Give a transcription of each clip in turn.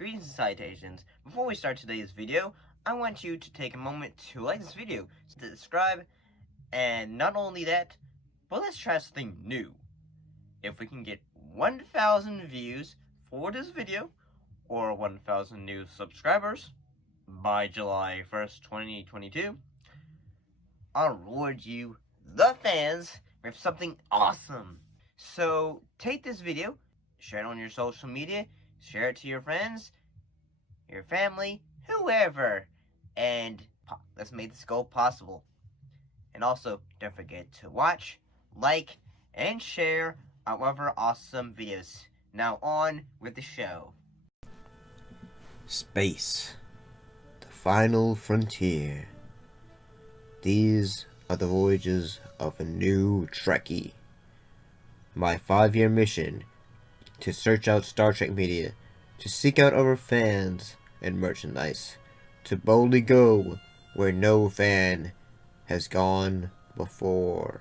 Greetings and salutations. Before we start today's video, I want you to take a moment to like this video, to subscribe, and not only that, but let's try something new. If we can get 1,000 views for this video, or 1,000 new subscribers, by July 1st, 2022, I'll reward you, the fans, with something awesome. So, take this video, share it on your social media, share it to your friends, your family, whoever, and let's make this goal possible. And also, don't forget to watch, like, and share our other awesome videos. Now on with the show. Space, the final frontier. These are the voyages of a new Trekkie. My 5-year mission to search out Star Trek media, to seek out our fans and merchandise, to boldly go where no fan has gone before.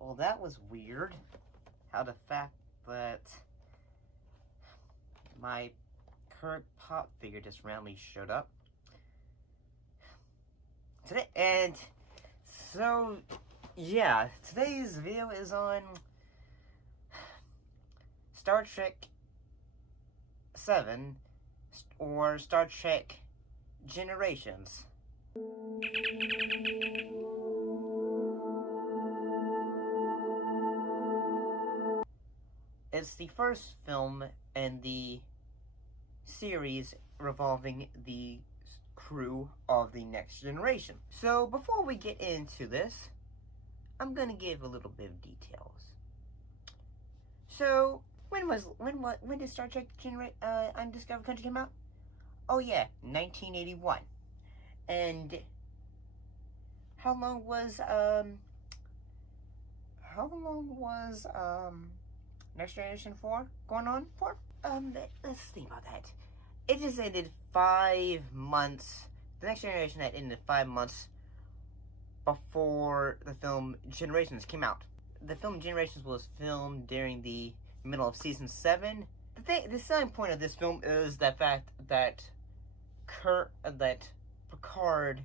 Well, that was weird. How the fact that my Kirk pop figure just randomly showed up today, and so yeah, today's video is on Star Trek 7 or Star Trek Generations. It's the first film in the series revolving the crew of the Next Generation. So before we get into this, I'm gonna give a little bit of details. So when did Star Trek Undiscovered Country come out? Oh yeah, 1981. And how long was Next Generation 4 going on for? Let's think about that. It just ended 5 months. The Next Generation had ended 5 months before the film Generations came out. The film Generations was filmed during the middle of season 7. The selling point of this film is the fact that Picard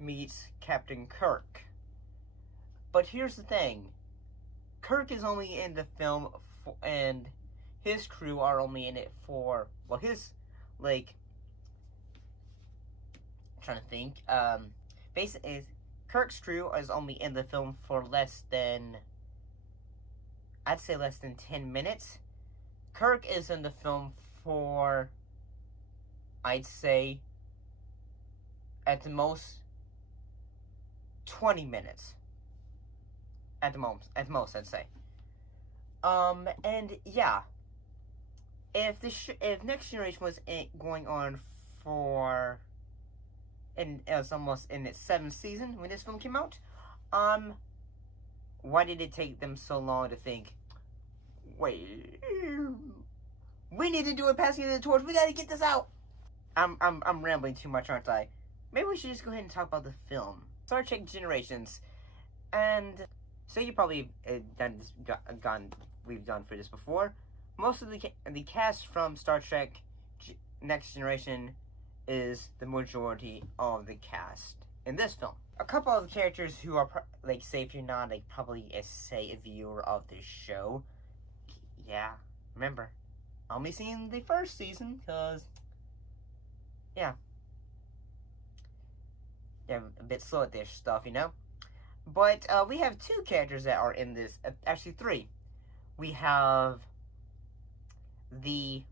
meets Captain Kirk. But here's the thing. Kirk is only in the film and his crew are only in it for, well, trying to think, basically, Kirk's crew is only in the film for less than 10 minutes. Kirk is in the film for, I'd say, at the most, 20 minutes. At the most, I'd say. And yeah, if Next Generation was going on for, and it was almost in its 7th season when this film came out, why did it take them so long to think, wait, we need to do a passing of the torch, we gotta get this out? I'm rambling too much, aren't I? Maybe we should just go ahead and talk about the film, Star Trek Generations. And so you probably we've done for this before. Most of the cast from Star Trek Next Generation is the majority of the cast in this film. A couple of characters who are say if you're not probably a viewer of this show, yeah, remember, only seen the first season because yeah, a bit slow at this stuff, you know. But we have 2 characters that are in this. Actually, 3. We have the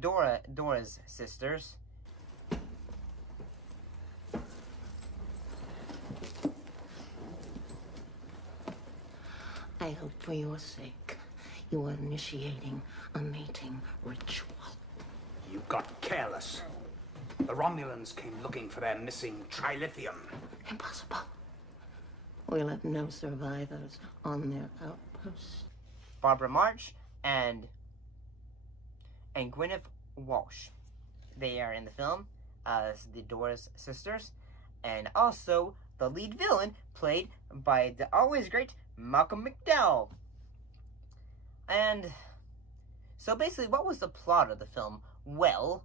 Dora's sisters. I hope for your sake you are initiating a mating ritual. You got careless. The Romulans came looking for their missing trilithium. Impossible. We'll have no survivors on their outpost. Barbara March and Gwyneth Walsh. They are in the film as the Doris sisters, and also the lead villain played by the always great Malcolm McDowell. And so basically, what was the plot of the film? Well,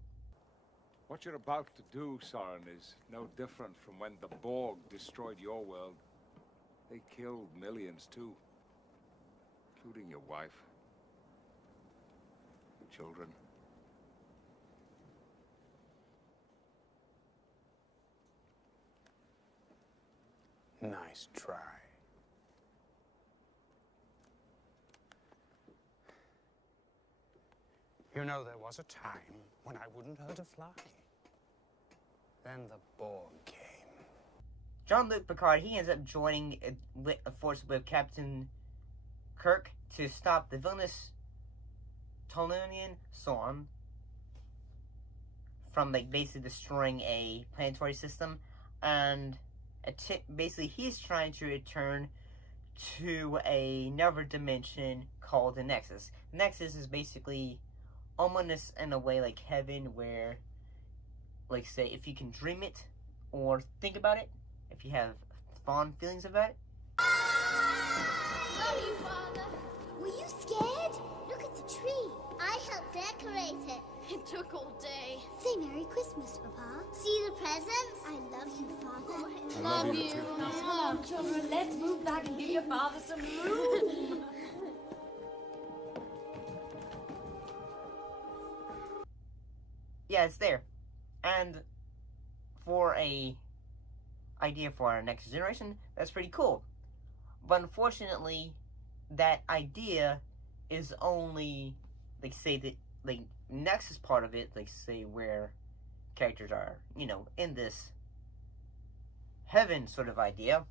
what you're about to do, Soren, is no different from when the Borg destroyed your world. They killed millions too, including your wife, your children. Nice try. You know, there was a time when I wouldn't hurt a fly. Then the Borg came. Jean-Luc Picard, he ends up joining a force with Captain Kirk to stop the villainous Tolonian Soren from basically destroying a planetary system, and basically he's trying to return to another dimension called the Nexus. Nexus is basically almost in a way like heaven, where, say, if you can dream it or think about it, if you have fond feelings about it. Love you, Father. Were you scared? Look at the tree. I helped decorate it. It took all day. Say Merry Christmas, Papa. See the presents? I love you, Father. I love you too. Now, come on, children. Let's move back and give your father some room. Yeah, it's there. And for a idea for our next generation, that's pretty cool. But unfortunately, that idea is only, say, the Nexus part of it, say, where characters are, in this heaven sort of idea.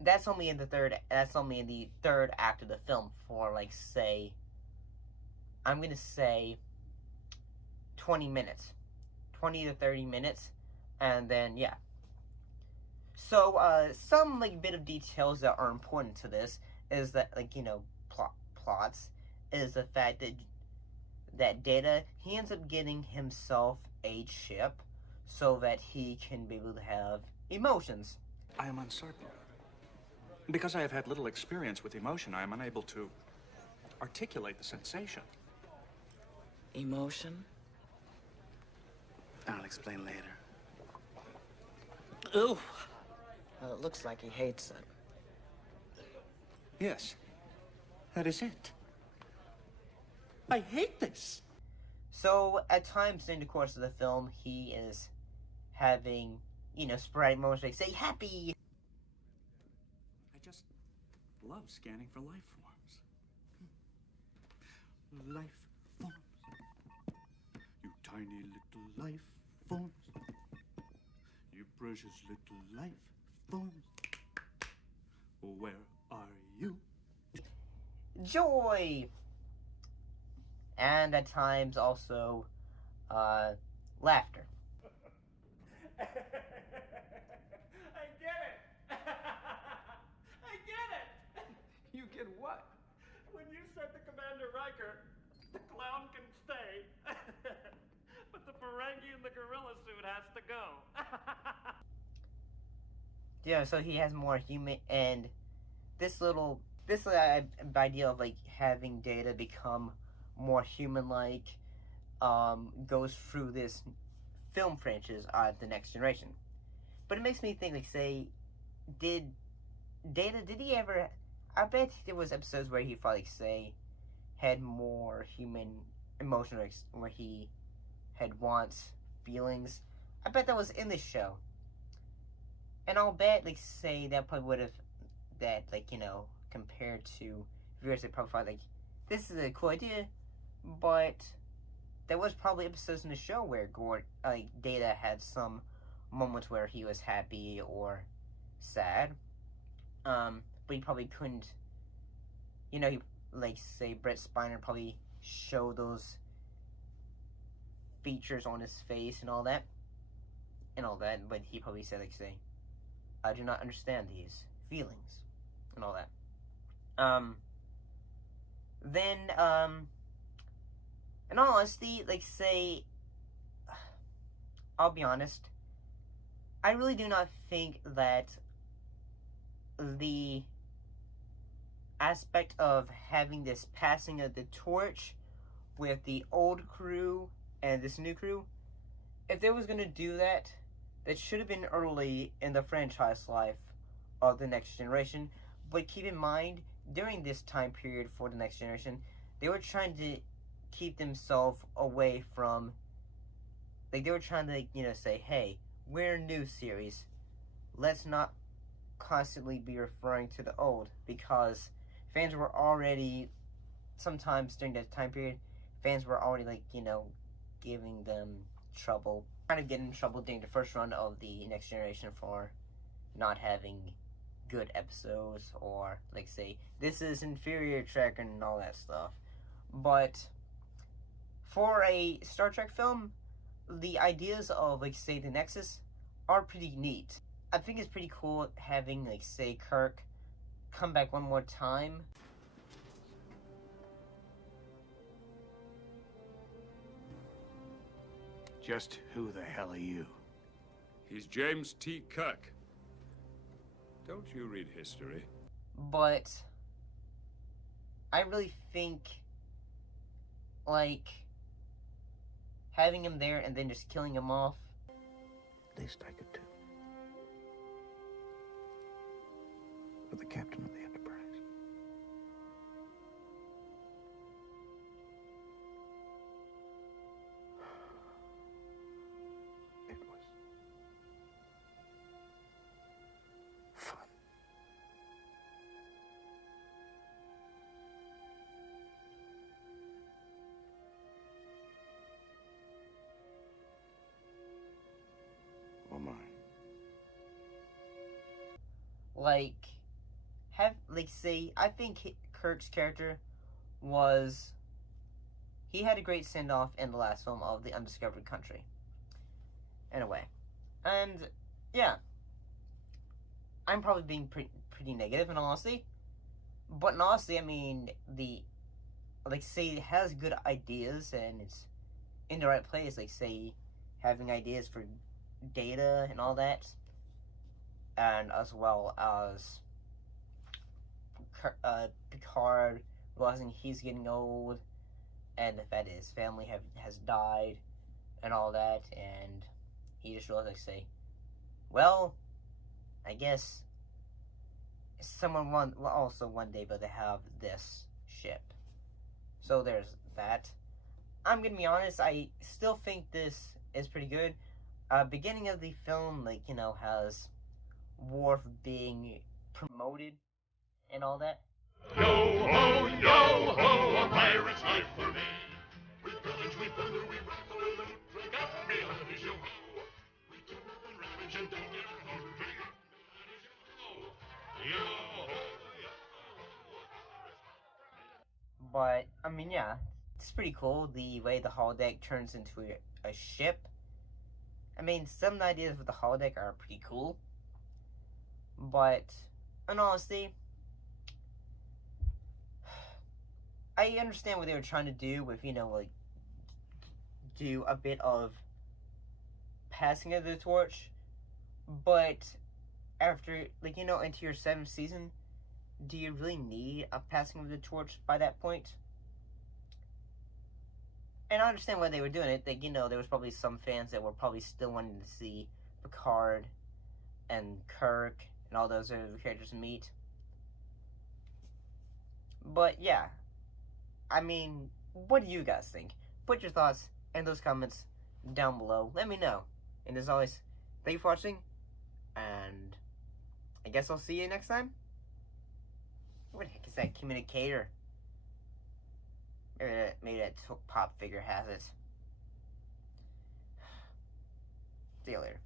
That's only in the third act of the film for, say, I'm gonna say 20 minutes. 20 to 30 minutes. And then, yeah. So, some, bit of details that are important to this is that, plots, is the fact that Data, he ends up getting himself a chip so that he can be able to have emotions. I am uncertain. Because I have had little experience with emotion, I am unable to articulate the sensation. Emotion? I'll explain later. Ooh. Well, it looks like he hates it. Yes, that is it. I hate this. So, at times during the course of the film, he is having, sporadic moments like, say, happy. I just love scanning for life forms. Life forms. You tiny little life forms. You precious little life forms. Where are you? Joy! And at times also, laughter. I get it! I get it! You get what? When you said to Commander Riker, the clown can stay, but the Ferengi in the gorilla suit has to go. Yeah, so he has more human, and this idea of having Data become more human-like goes through this film franchise, The Next Generation. But it makes me think, say, did he ever, I bet there was episodes where he probably, say, had more human emotion, where he had wants, feelings. I bet that was in this show. And I'll bet, say, that probably would have, compared to viewers, they probably thought, this is a cool idea, but there was probably episodes in the show where Data had some moments where he was happy or sad, but he probably couldn't, say, Brett Spiner probably show those features on his face and all that. But he probably said, like, say, I do not understand these feelings and all that. Then, in all honesty, like, say, I'll be honest, I really do not think that the aspect of having this passing of the torch with the old crew and this new crew, if they was going to do that, that should have been early in the franchise life of the Next Generation. But keep in mind, during this time period for the Next Generation, they were trying to keep themselves away from, like, they were trying to, you know, say, hey, we're a new series, let's not constantly be referring to the old, because fans were already, sometimes during that time period, fans were already, like, you know, giving them trouble, trying to get in trouble during the first run of the Next Generation for not having good episodes, or, like, say, this is inferior Trek and all that stuff. But for a Star Trek film, the ideas of, like, say, the Nexus are pretty neat. I think it's pretty cool having, like, say, Kirk come back one more time. Just who the hell are you? He's James T. Kirk. Don't you read history? But I really think, like, having him there and then just killing him off. At least I could do. But the captain of the Enterprise. It was fun. Oh my. Like, say, I think Kirk's character was, he had a great send-off in the last film of The Undiscovered Country, in a way. And, yeah, I'm probably being pretty negative, in all honesty. But in all honesty, I mean, say, it has good ideas, and it's in the right place, like, say, having ideas for data and all that, and as well as Picard realizing he's getting old, and the fact that his family has died, and all that, and he just realized, like, say, well, I guess someone will also one day be able to have this ship. So there's that. I'm gonna be honest, I still think this is pretty good. Beginning of the film, like, you know, has Worf being promoted and all that. Yo ho, a pirate's life for me. We pillage, we plunder, we rifle and loot. Drink up, me on is yo ho. We kidnap and ravage and don't get hurt. Drink up, me on is yo ho. Yo ho. But, I mean, yeah, it's pretty cool the way the holodeck turns into a ship. I mean, some ideas with the holodeck are pretty cool. But, in honesty, I understand what they were trying to do with, you know, like, do a bit of passing of the torch. But after, like, you know, into your 7th season, do you really need a passing of the torch by that point? And I understand why they were doing it. Like, you know, there was probably some fans that were probably still wanting to see Picard and Kirk and all those other characters meet. But, yeah. I mean, what do you guys think? Put your thoughts in those comments down below. Let me know. And as always, thank you for watching. And I guess I'll see you next time. What the heck is that communicator? Maybe that pop figure has it. See you later.